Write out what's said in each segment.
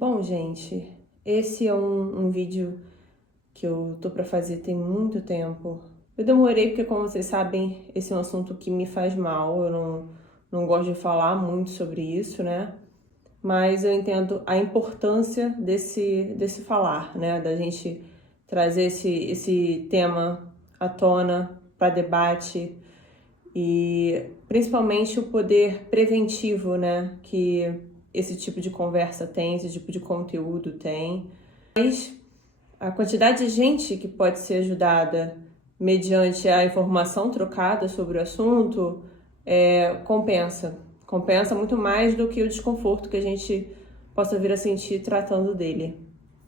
Bom, gente, esse é um vídeo que eu tô pra fazer tem muito tempo. Eu demorei porque, como vocês sabem, esse é um assunto que me faz mal, eu não gosto de falar muito sobre isso, né? Mas eu entendo a importância desse falar, né? Da gente trazer esse tema à tona para debate e principalmente o poder preventivo, né? Que esse tipo de conversa tem, esse tipo de conteúdo tem. A quantidade de gente que pode ser ajudada mediante a informação trocada sobre o assunto compensa. Compensa muito mais do que o desconforto que a gente possa vir a sentir tratando dele.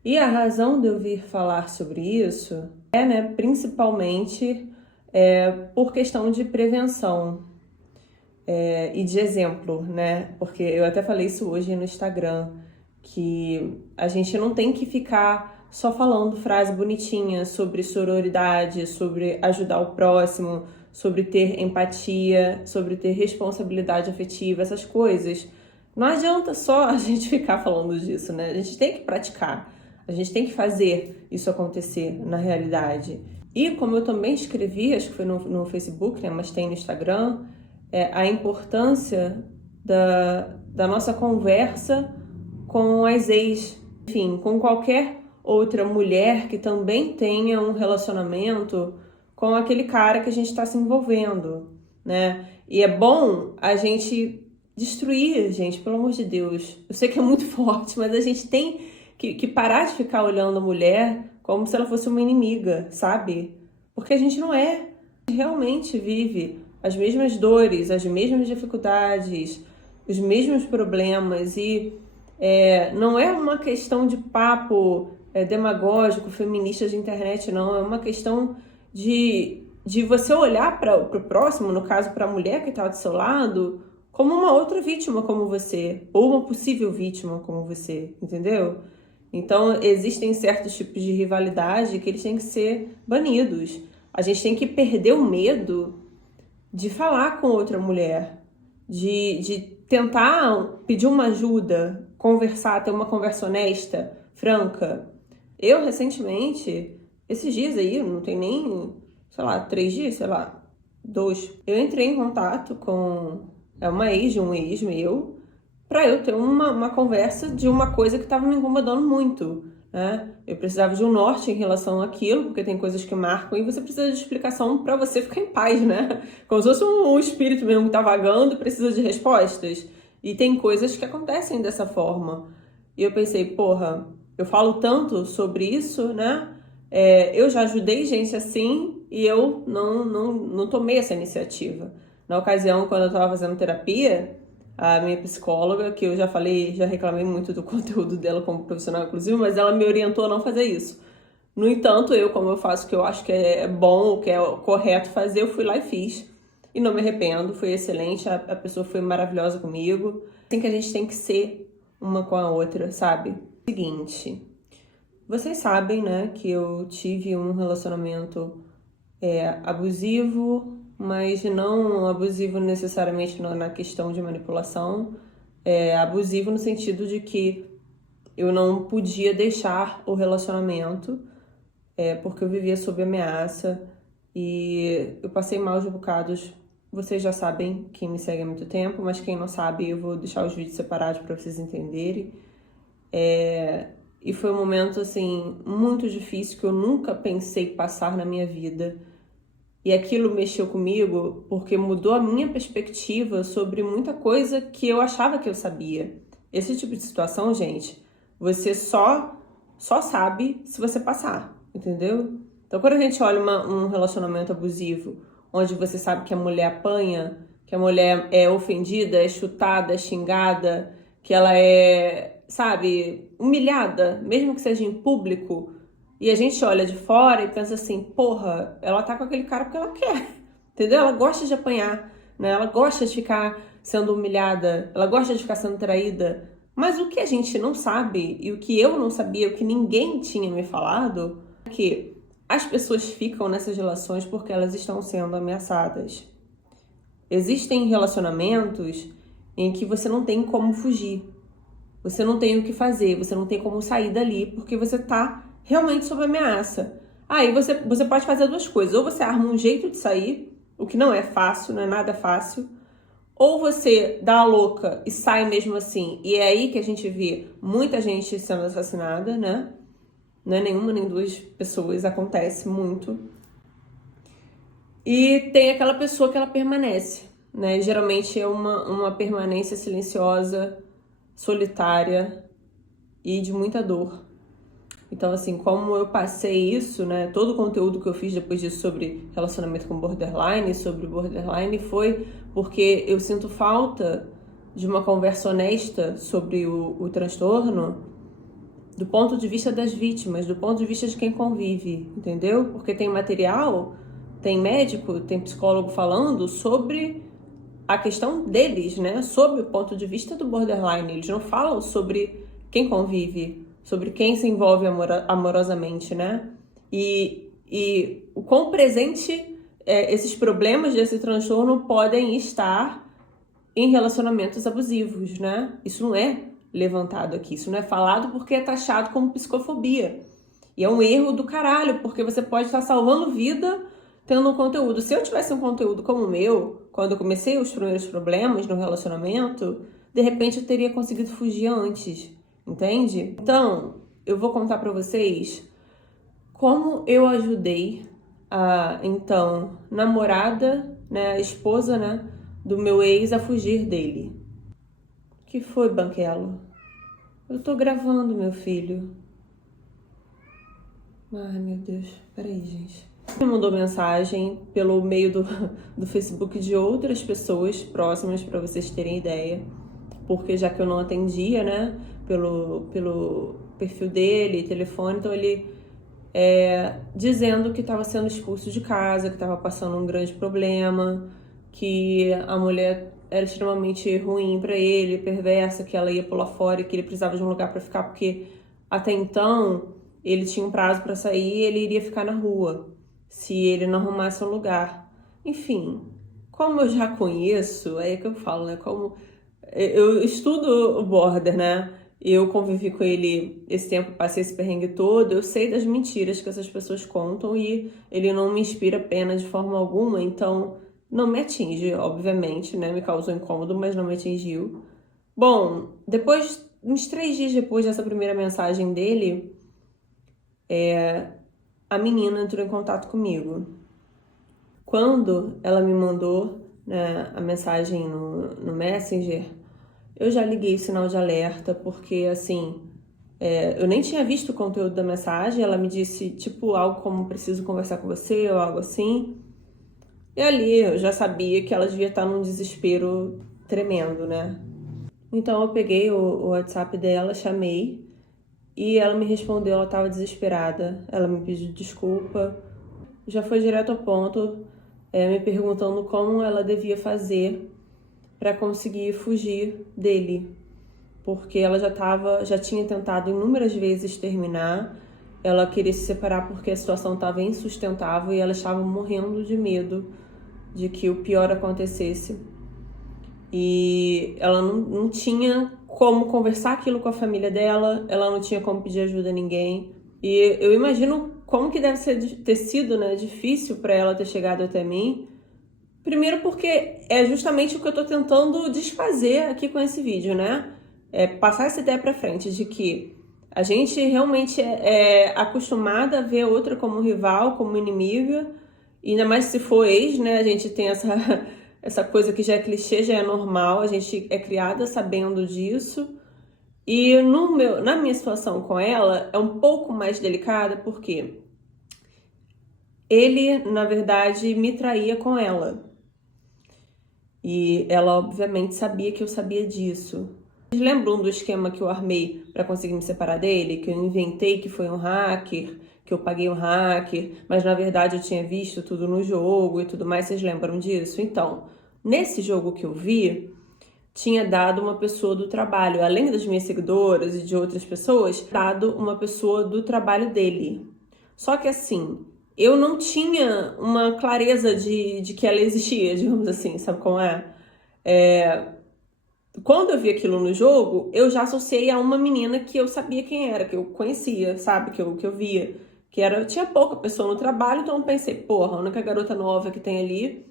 E a razão de eu vir falar sobre isso principalmente por questão de prevenção e de exemplo, né? Porque eu até falei isso hoje no Instagram, que a gente não tem que ficar só falando frase bonitinha sobre sororidade, sobre ajudar o próximo, sobre ter empatia, sobre ter responsabilidade afetiva, essas coisas. Não adianta só a gente ficar falando disso, né? A gente tem que praticar, a gente tem que fazer isso acontecer na realidade. E como eu também escrevi, acho que foi no Facebook, né? Mas tem no Instagram, a importância da nossa conversa com as ex, enfim, com qualquer outra mulher que também tenha um relacionamento com aquele cara que a gente está se envolvendo, né? E é bom a gente destruir, gente, pelo amor de Deus. Eu sei que é muito forte, mas a gente tem que parar de ficar olhando a mulher como se ela fosse uma inimiga, sabe? Porque a gente não é. A gente realmente vive as mesmas dores, as mesmas dificuldades, os mesmos problemas e não é uma questão de papo demagógico, feminista de internet, não. É uma questão de você olhar para o próximo, no caso para a mulher que está do seu lado, como uma outra vítima como você, ou uma possível vítima como você, entendeu? Então, existem certos tipos de rivalidade que eles têm que ser banidos. A gente tem que perder o medo de falar com outra mulher, de tentar pedir uma ajuda, conversar, ter uma conversa honesta, franca. Eu, recentemente, esses dias aí, não tem nem, sei lá, 3 dias, sei lá, 2, eu entrei em contato com uma ex de um ex meu, para eu ter uma conversa de uma coisa que estava me incomodando muito, né? Eu precisava de um norte em relação àquilo, porque tem coisas que marcam e você precisa de explicação para você ficar em paz, né? Como se fosse um espírito mesmo que tá vagando e precisa de respostas. E tem coisas que acontecem dessa forma. E eu pensei, porra, eu falo tanto sobre isso, né? Eu já ajudei gente assim e eu não tomei essa iniciativa. Na ocasião, quando eu estava fazendo terapia, a minha psicóloga, que eu já falei, já reclamei muito do conteúdo dela como profissional, inclusive, mas ela me orientou a não fazer isso. No entanto, eu, como eu faço o que eu acho que é bom, o que é correto fazer, eu fui lá e fiz. E não me arrependo, foi excelente, a pessoa foi maravilhosa comigo. Assim que a gente tem que ser uma com a outra, sabe? Seguinte, vocês sabem, né, que eu tive um relacionamento abusivo, mas não abusivo necessariamente na questão de manipulação, abusivo no sentido de que eu não podia deixar o relacionamento porque eu vivia sob ameaça e eu passei maus bocados. Vocês já sabem, quem me segue há muito tempo, mas quem não sabe, eu vou deixar os vídeos separados para vocês entenderem. E foi um momento, assim, muito difícil que eu nunca pensei passar na minha vida. E aquilo mexeu comigo porque mudou a minha perspectiva sobre muita coisa que eu achava que eu sabia. Esse tipo de situação, gente, você só sabe se você passar, entendeu? Então, quando a gente olha um relacionamento abusivo, onde você sabe que a mulher apanha, que a mulher é ofendida, é chutada, é xingada, que ela é, sabe, humilhada, mesmo que seja em público, e a gente olha de fora e pensa assim, porra, ela tá com aquele cara porque ela quer, entendeu? Ela gosta de apanhar, né? Ela gosta de ficar sendo humilhada, ela gosta de ficar sendo traída. Mas o que a gente não sabe, e o que eu não sabia, o que ninguém tinha me falado, é que as pessoas ficam nessas relações porque elas estão sendo ameaçadas. Existem relacionamentos em que você não tem como fugir. Você não tem o que fazer, você não tem como sair dali, porque você tá realmente sob ameaça. Aí você pode fazer duas coisas. Ou você arma um jeito de sair, o que não é fácil, não é nada fácil. Ou você dá a louca e sai mesmo assim. E é aí que a gente vê muita gente sendo assassinada, né? Não é nenhuma nem duas pessoas, acontece muito. E tem aquela pessoa que ela permanece, né? Geralmente é uma permanência silenciosa, solitária e de muita dor. Então, assim, como eu passei isso, né? Todo o conteúdo que eu fiz depois disso sobre relacionamento com borderline, sobre borderline, foi porque eu sinto falta de uma conversa honesta sobre o transtorno do ponto de vista das vítimas, do ponto de vista de quem convive, entendeu? Porque tem material, tem médico, tem psicólogo falando sobre a questão deles, né? Sobre o ponto de vista do borderline. Eles não falam sobre quem convive, sobre quem se envolve amorosamente, né? E o quão presente esses problemas desse transtorno podem estar em relacionamentos abusivos, né? Isso não é levantado aqui, isso não é falado porque é taxado como psicofobia. E é um erro do caralho, porque você pode estar salvando vida tendo um conteúdo. Se eu tivesse um conteúdo como o meu, quando eu comecei os primeiros problemas no relacionamento, de repente eu teria conseguido fugir antes, entende? Então, eu vou contar pra vocês como eu ajudei a, então, namorada, né, a esposa, né, do meu ex a fugir dele. Que foi, Banquelo? Eu tô gravando, meu filho. Ai, meu Deus. Peraí, gente. Me mandou mensagem pelo meio do Facebook de outras pessoas próximas, para vocês terem ideia. Porque já que eu não atendia, né, pelo perfil dele, telefone, então ele dizendo que estava sendo expulso de casa, que estava passando um grande problema, que a mulher era extremamente ruim para ele, perversa, que ela ia pular fora e que ele precisava de um lugar para ficar, porque até então ele tinha um prazo para sair e ele iria ficar na rua, se ele não arrumasse um lugar. Enfim, como eu já conheço, é aí que eu falo, né? Como eu estudo o Border, né? Eu convivi com ele esse tempo, passei esse perrengue todo, eu sei das mentiras que essas pessoas contam e ele não me inspira pena de forma alguma, então não me atinge, obviamente, né? Me causou incômodo, mas não me atingiu. Bom, depois, uns 3 dias depois dessa primeira mensagem dele, a menina entrou em contato comigo. Quando ela me mandou, né, a mensagem no Messenger, eu já liguei o sinal de alerta, porque assim, eu nem tinha visto o conteúdo da mensagem, ela me disse tipo algo como preciso conversar com você ou algo assim. E ali eu já sabia que ela devia estar num desespero tremendo, né? Então eu peguei o WhatsApp dela, chamei e ela me respondeu, ela estava desesperada. Ela me pediu desculpa, já foi direto ao ponto, me perguntando como ela devia fazer para conseguir fugir dele, porque ela já tinha tentado inúmeras vezes terminar, ela queria se separar porque a situação estava insustentável e ela estava morrendo de medo de que o pior acontecesse. E ela não tinha como conversar aquilo com a família dela, ela não tinha como pedir ajuda a ninguém. E eu imagino como que deve ter sido, né, difícil para ela ter chegado até mim. Primeiro porque é justamente o que eu tô tentando desfazer aqui com esse vídeo, né? Passar essa ideia pra frente de que a gente realmente é acostumada a ver a outra como rival, como inimiga, e ainda mais se for ex, né? A gente tem essa coisa que já é clichê, já é normal, a gente é criada sabendo disso. E na minha situação com ela é um pouco mais delicada porque ele, na verdade, me traía com ela. E ela, obviamente, sabia que eu sabia disso. Vocês lembram do esquema que eu armei para conseguir me separar dele? Que eu inventei que foi um hacker, que eu paguei um hacker, mas na verdade eu tinha visto tudo no jogo e tudo mais. Vocês lembram disso? Então, nesse jogo que eu vi, tinha dado uma pessoa do trabalho, além das minhas seguidoras e de outras pessoas, dado uma pessoa do trabalho dele. Só que assim, eu não tinha uma clareza de que ela existia, digamos assim, sabe como é? quando eu vi aquilo no jogo, eu já associei a uma menina que eu sabia quem era, que eu conhecia, sabe? Que eu via. Tinha pouca pessoa no trabalho, então eu pensei, porra, a única garota nova que tem ali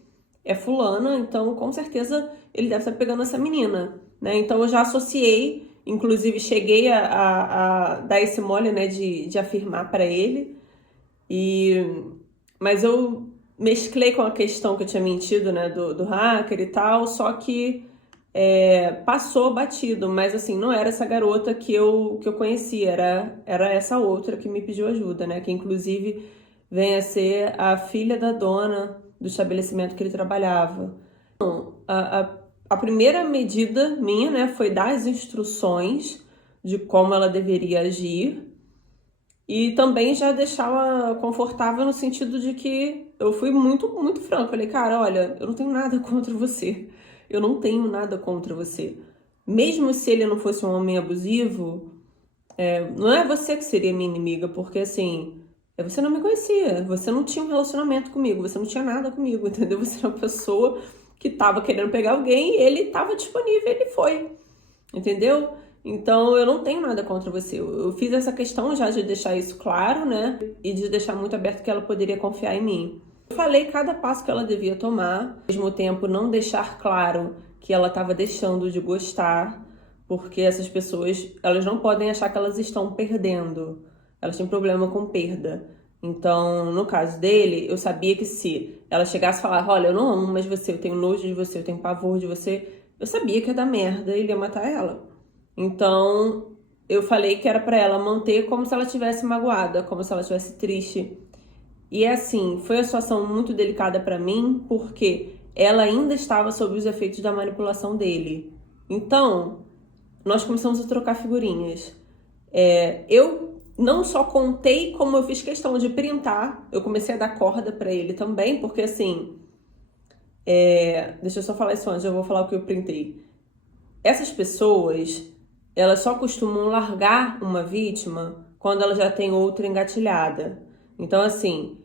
é fulana, então com certeza ele deve estar pegando essa menina, né? Então eu já associei, inclusive cheguei a dar esse mole, né, de afirmar pra ele, e mas eu mesclei com a questão que eu tinha mentido, né, do hacker e tal, só que passou batido, mas assim, não era essa garota que eu conhecia, era essa outra que me pediu ajuda, né? Que inclusive vem a ser a filha da dona do estabelecimento que ele trabalhava. A, a, a primeira medida minha, né, foi dar as instruções de como ela deveria agir e também já deixá-la confortável no sentido de que eu fui muito, muito franca. Falei, cara, olha, eu não tenho nada contra você. Eu não tenho nada contra você. Mesmo se ele não fosse um homem abusivo, não é você que seria minha inimiga, porque assim, você não me conhecia, você não tinha um relacionamento comigo, você não tinha nada comigo, entendeu? Você era uma pessoa que tava querendo pegar alguém e ele tava disponível, ele foi, entendeu? Então eu não tenho nada contra você. Eu fiz essa questão já de deixar isso claro, né? E de deixar muito aberto que ela poderia confiar em mim. Eu falei cada passo que ela devia tomar, ao mesmo tempo não deixar claro que ela estava deixando de gostar, porque essas pessoas, elas não podem achar que elas estão perdendo. Elas têm problema com perda. Então, no caso dele, eu sabia que se ela chegasse e falar, olha, eu não amo mais você, eu tenho nojo de você, eu tenho pavor de você, eu sabia que ia dar merda e ele ia matar ela. Então, eu falei que era pra ela manter como se ela tivesse magoada, como se ela tivesse triste. E é assim, foi uma situação muito delicada pra mim, porque ela ainda estava sob os efeitos da manipulação dele. Então, nós começamos a trocar figurinhas. Eu não só contei, como eu fiz questão de printar. Eu comecei a dar corda pra ele também, porque assim, deixa eu só falar isso antes, eu vou falar o que eu printei. Essas pessoas, elas só costumam largar uma vítima quando ela já tem outra engatilhada. Então, assim,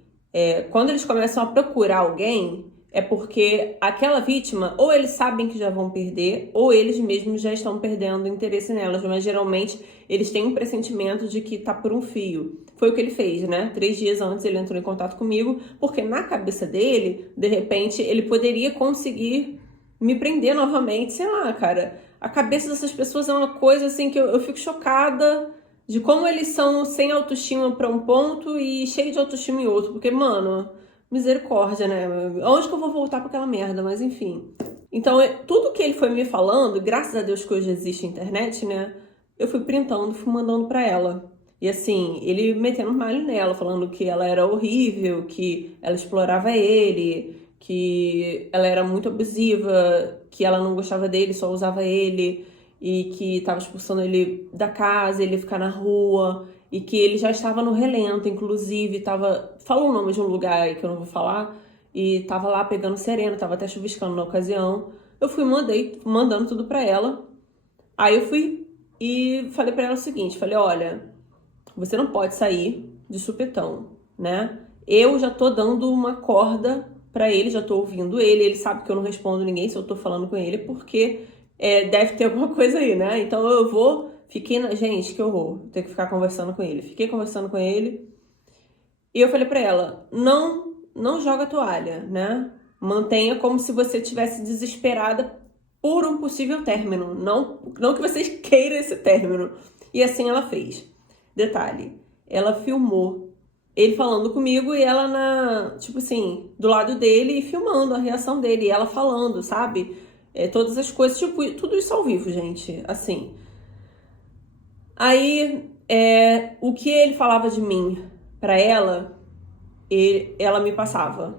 quando eles começam a procurar alguém, é porque aquela vítima, ou eles sabem que já vão perder, ou eles mesmos já estão perdendo interesse nelas. Mas geralmente eles têm um pressentimento de que tá por um fio. Foi o que ele fez, né? 3 dias antes ele entrou em contato comigo, porque na cabeça dele, de repente, ele poderia conseguir me prender novamente, sei lá, cara. A cabeça dessas pessoas é uma coisa assim que eu fico chocada de como eles são sem autoestima pra um ponto e cheio de autoestima em outro. Porque, mano, misericórdia, né? Onde que eu vou voltar pra aquela merda? Mas enfim. Então, tudo que ele foi me falando, graças a Deus que hoje existe a internet, né? Eu fui printando, fui mandando pra ela. E assim, ele metendo malho nela, falando que ela era horrível, que ela explorava ele, que ela era muito abusiva, que ela não gostava dele, só usava ele, e que estava expulsando ele da casa, ele ia ficar na rua, e que ele já estava no relento, inclusive, falou o nome de um lugar aí que eu não vou falar, e tava lá pegando sereno, tava até chuviscando na ocasião. Eu mandando tudo pra ela. Aí eu fui e falei pra ela o seguinte, falei, olha, você não pode sair de supetão, né? Eu já tô dando uma corda pra ele, já tô ouvindo ele sabe que eu não respondo ninguém se eu tô falando com ele, porque deve ter alguma coisa aí, né? Então eu vou, gente, que horror, ter que ficar conversando com ele. Fiquei conversando com ele e eu falei pra ela, não joga a toalha, né? Mantenha como se você estivesse desesperada por um possível término, não que você queira esse término. E assim ela fez. Detalhe, ela filmou ele falando comigo e ela tipo assim, do lado dele e filmando a reação dele, e ela falando, sabe? Todas as coisas, tipo, tudo isso ao vivo, gente, assim. Aí, o que ele falava de mim pra ela, ela me passava.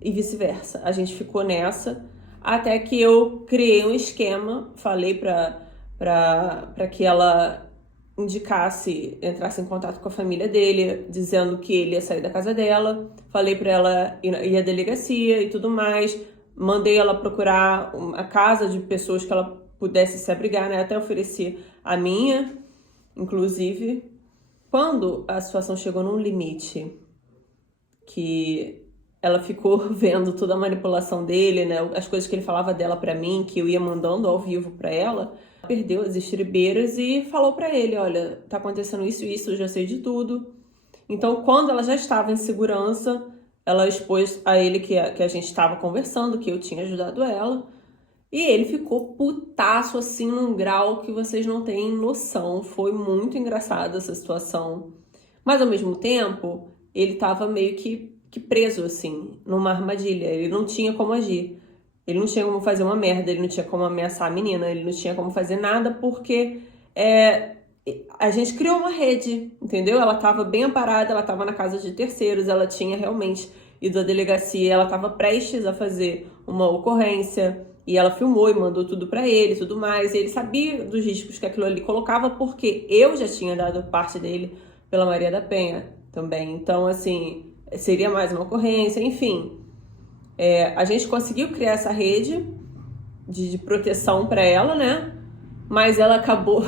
E vice-versa. A gente ficou nessa, até que eu criei um esquema, falei pra que ela entrasse em contato com a família dele, dizendo que ele ia sair da casa dela. Falei pra ela ir à delegacia e tudo mais. Mandei ela procurar a casa de pessoas que ela pudesse se abrigar, né? Até ofereci a minha, inclusive. Quando a situação chegou num limite que ela ficou vendo toda a manipulação dele, né? As coisas que ele falava dela pra mim, que eu ia mandando ao vivo pra ela. Perdeu as estribeiras e falou pra ele, olha, tá acontecendo isso e isso, eu já sei de tudo. Então, quando ela já estava em segurança, ela expôs a ele que a gente estava conversando, que eu tinha ajudado ela. E ele ficou putaço, assim, num grau que vocês não têm noção. Foi muito engraçada essa situação. Mas, ao mesmo tempo, ele tava meio que preso, assim, numa armadilha. Ele não tinha como agir. Ele não tinha como fazer uma merda, ele não tinha como ameaçar a menina, ele não tinha como fazer nada, porque a gente criou uma rede, entendeu? Ela tava bem amparada, ela tava na casa de terceiros, ela tinha realmente ido à delegacia, ela tava prestes a fazer uma ocorrência, e ela filmou e mandou tudo pra ele e tudo mais, e ele sabia dos riscos que aquilo ali colocava, porque eu já tinha dado parte dele pela Maria da Penha também. Então, assim, seria mais uma ocorrência, enfim. A gente conseguiu criar essa rede de proteção para ela, né? Mas ela acabou,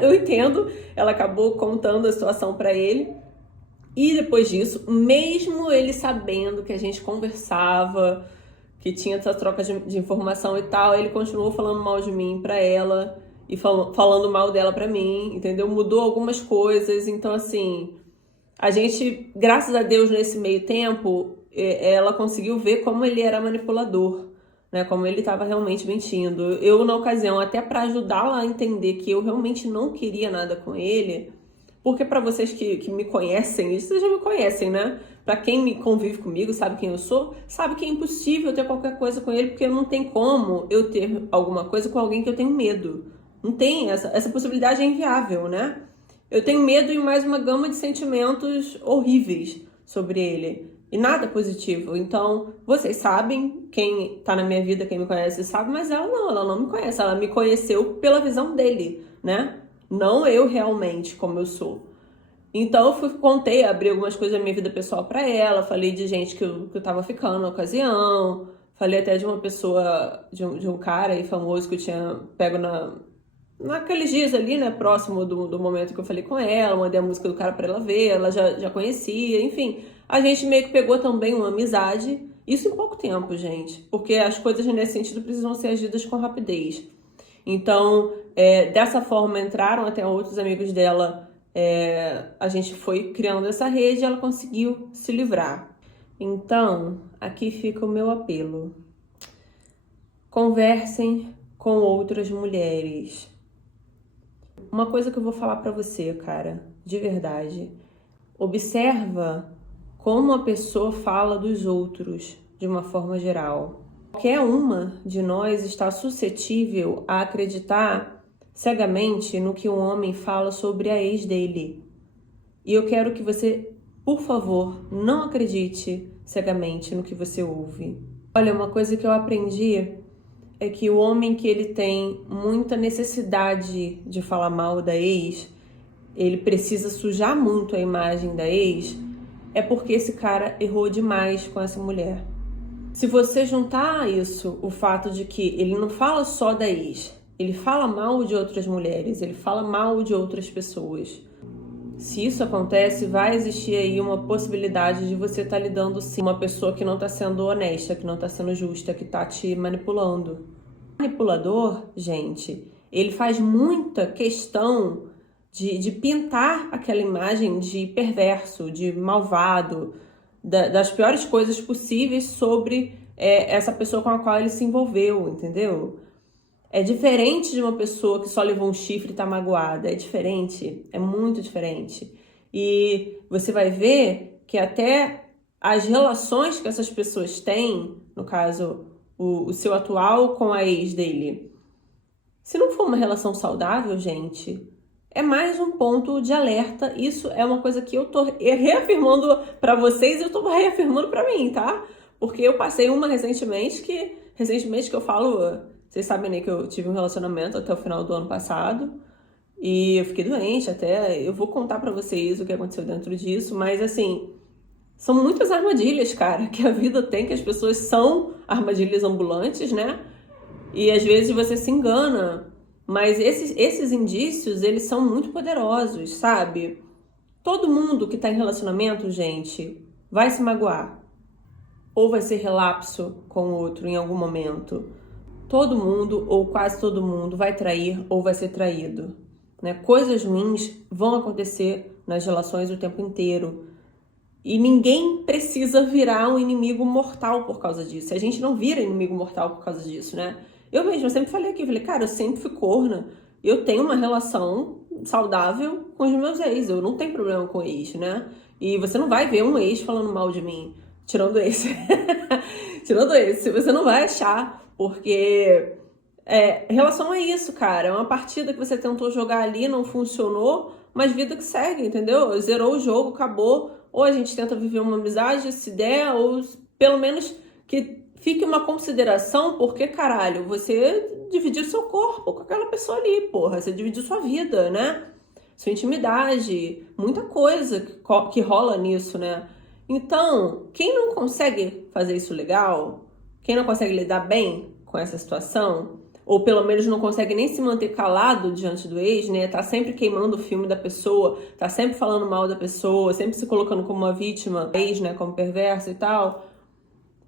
eu entendo, ela acabou contando a situação para ele. E depois disso, mesmo ele sabendo que a gente conversava, que tinha essa troca de informação e tal, ele continuou falando mal de mim para ela e falando mal dela para mim, entendeu? Mudou algumas coisas, então assim, a gente, graças a Deus, nesse meio tempo, ela conseguiu ver como ele era manipulador, né? Como ele estava realmente mentindo. Eu, na ocasião, até para ajudá-la a entender que eu realmente não queria nada com ele, porque para vocês que me conhecem, isso vocês já me conhecem, né? Para quem me convive comigo, sabe quem eu sou, sabe que é impossível ter qualquer coisa com ele, porque não tem como eu ter alguma coisa com alguém que eu tenho medo. Não tem, essa possibilidade é inviável, né? Eu tenho medo e mais uma gama de sentimentos horríveis sobre ele. E nada positivo. Então, vocês sabem, quem tá na minha vida, quem me conhece sabe, mas ela não me conhece. Ela me conheceu pela visão dele, né? Não eu realmente como eu sou. Então eu contei, abri algumas coisas da minha vida pessoal pra ela, falei de gente que eu tava ficando na ocasião, falei até de uma pessoa, de um cara aí famoso que eu tinha pego naqueles dias ali, né, próximo do momento que eu falei com ela, mandei a música do cara pra ela ver, ela já conhecia, enfim. A gente meio que pegou também uma amizade, isso em pouco tempo, gente, porque as coisas nesse sentido precisam ser agidas com rapidez. Então, dessa forma entraram até outros amigos dela, a gente foi criando essa rede e ela conseguiu se livrar. Então, aqui fica o meu apelo. Conversem com outras mulheres. Uma coisa que eu vou falar pra você, cara, de verdade. Observa como a pessoa fala dos outros, de uma forma geral. Qualquer uma de nós está suscetível a acreditar cegamente no que um homem fala sobre a ex dele. E eu quero que você, por favor, não acredite cegamente no que você ouve. Olha, uma coisa que eu aprendi é que o homem que ele tem muita necessidade de falar mal da ex, ele precisa sujar muito a imagem da ex, é porque esse cara errou demais com essa mulher. Se você juntar a isso o fato de que ele não fala só da ex, ele fala mal de outras mulheres, ele fala mal de outras pessoas. Se isso acontece, vai existir aí uma possibilidade de você estar lidando sim com uma pessoa que não está sendo honesta, que não está sendo justa, que está te manipulando. O manipulador, gente, ele faz muita questão de pintar aquela imagem de perverso, de malvado, das piores coisas possíveis sobre essa pessoa com a qual ele se envolveu, entendeu? É diferente de uma pessoa que só levou um chifre e tá magoada. É diferente, é muito diferente. E você vai ver que até as relações que essas pessoas têm, no caso, o seu atual com a ex dele, se não for uma relação saudável, gente, é mais um ponto de alerta. Isso é uma coisa que eu tô reafirmando pra vocês e eu tô reafirmando pra mim, tá? Porque eu passei uma recentemente que eu falo... Vocês sabem, né, que eu tive um relacionamento até o final do ano passado e eu fiquei doente até. Eu vou contar pra vocês o que aconteceu dentro disso, mas assim, são muitas armadilhas, cara, que a vida tem, que as pessoas são armadilhas ambulantes, né? E às vezes você se engana, mas esses indícios, eles são muito poderosos, sabe? Todo mundo que tá em relacionamento, gente, vai se magoar. ou vai ser relapso com o outro em algum momento. Todo mundo, ou quase todo mundo, vai trair ou vai ser traído, né? Coisas ruins vão acontecer nas relações o tempo inteiro. E ninguém precisa virar um inimigo mortal por causa disso. A gente não vira inimigo mortal por causa disso, né? Eu mesma sempre falei aqui, cara, eu sempre fui corna. Eu tenho uma relação saudável com os meus ex. Eu não tenho problema com ex, né? E você não vai ver um ex falando mal de mim, tirando esse. Tirando esse, você não vai achar, porque relação é isso, cara. É uma partida que você tentou jogar ali, não funcionou, mas vida que segue, entendeu? Zerou o jogo, acabou. Ou a gente tenta viver uma amizade, se der, ou pelo menos que fique uma consideração, porque, caralho, você dividiu seu corpo com aquela pessoa ali, porra. Você dividiu sua vida, né? Sua intimidade, muita coisa que rola nisso, né? Então, quem não consegue fazer isso legal, quem não consegue lidar bem com essa situação, ou pelo menos não consegue nem se manter calado diante do ex, né? Tá sempre queimando o filme da pessoa, tá sempre falando mal da pessoa, sempre se colocando como uma vítima, ex, né? Como perversa e tal.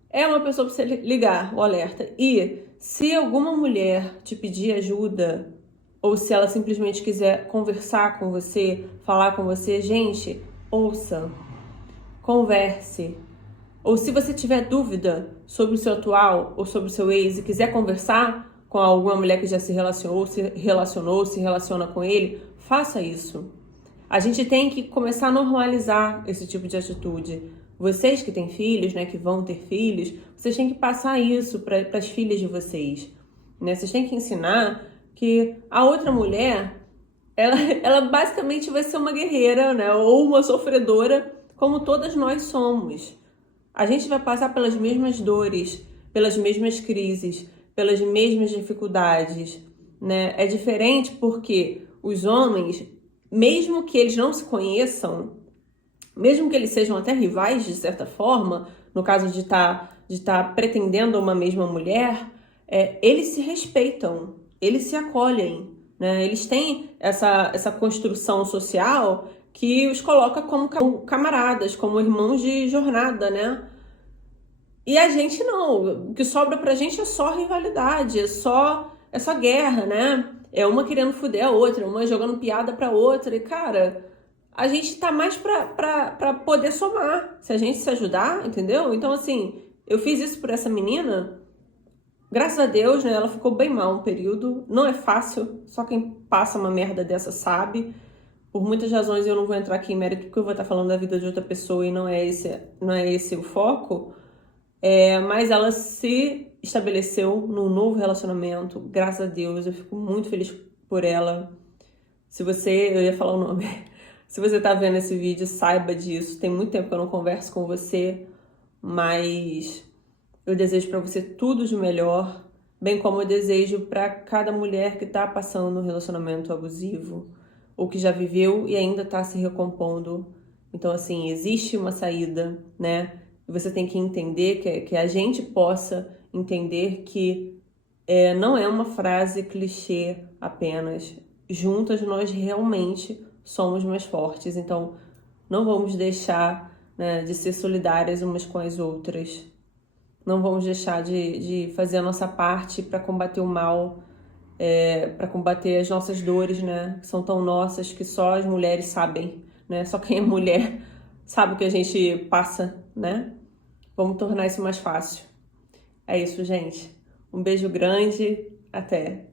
É uma pessoa pra você ligar o alerta. E se alguma mulher te pedir ajuda, ou se ela simplesmente quiser conversar com você, falar com você, gente, ouça, converse. Ou se você tiver dúvida sobre o seu atual ou sobre o seu ex e quiser conversar com alguma mulher que já se relacionou, se relaciona com ele, faça isso. A gente tem que começar a normalizar esse tipo de atitude. Vocês que têm filhos, né, que vão ter filhos, vocês têm que passar isso para as filhas de vocês, né? Vocês têm que ensinar que a outra mulher, ela basicamente vai ser uma guerreira, né, ou uma sofredora, como todas nós somos. A gente vai passar pelas mesmas dores, pelas mesmas crises, pelas mesmas dificuldades, né? É diferente porque os homens, mesmo que eles não se conheçam, mesmo que eles sejam até rivais de certa forma, no caso de estar pretendendo uma mesma mulher, eles se respeitam, eles se acolhem, né? Eles têm essa construção social que os coloca como camaradas, como irmãos de jornada, né? E a gente não, o que sobra pra gente é só rivalidade, é só guerra, né? É uma querendo foder a outra, uma jogando piada pra outra, e cara, a gente tá mais pra poder somar, se a gente se ajudar, entendeu? Então assim, eu fiz isso por essa menina, graças a Deus, né? Ela ficou bem mal um período, não é fácil, só quem passa uma merda dessa sabe. Por muitas razões eu não vou entrar aqui em mérito porque eu vou estar falando da vida de outra pessoa e não é esse o foco. Mas ela se estabeleceu num novo relacionamento, graças a Deus, eu fico muito feliz por ela. Eu ia falar o nome, se você tá vendo esse vídeo, saiba disso, tem muito tempo que eu não converso com você, mas eu desejo pra você tudo de melhor, bem como eu desejo pra cada mulher que tá passando um relacionamento abusivo, ou que já viveu e ainda tá se recompondo. Então, assim, existe uma saída, né? E você tem que entender, que a gente possa entender que não é uma frase clichê apenas. Juntas nós realmente somos mais fortes. Então, não vamos deixar, né, de ser solidárias umas com as outras. Não vamos deixar de fazer a nossa parte para combater o mal, para combater as nossas dores, né? Que são tão nossas que só as mulheres sabem, né? Só quem é mulher sabe o que a gente passa, né? Vamos tornar isso mais fácil. É isso, gente. Um beijo grande. Até!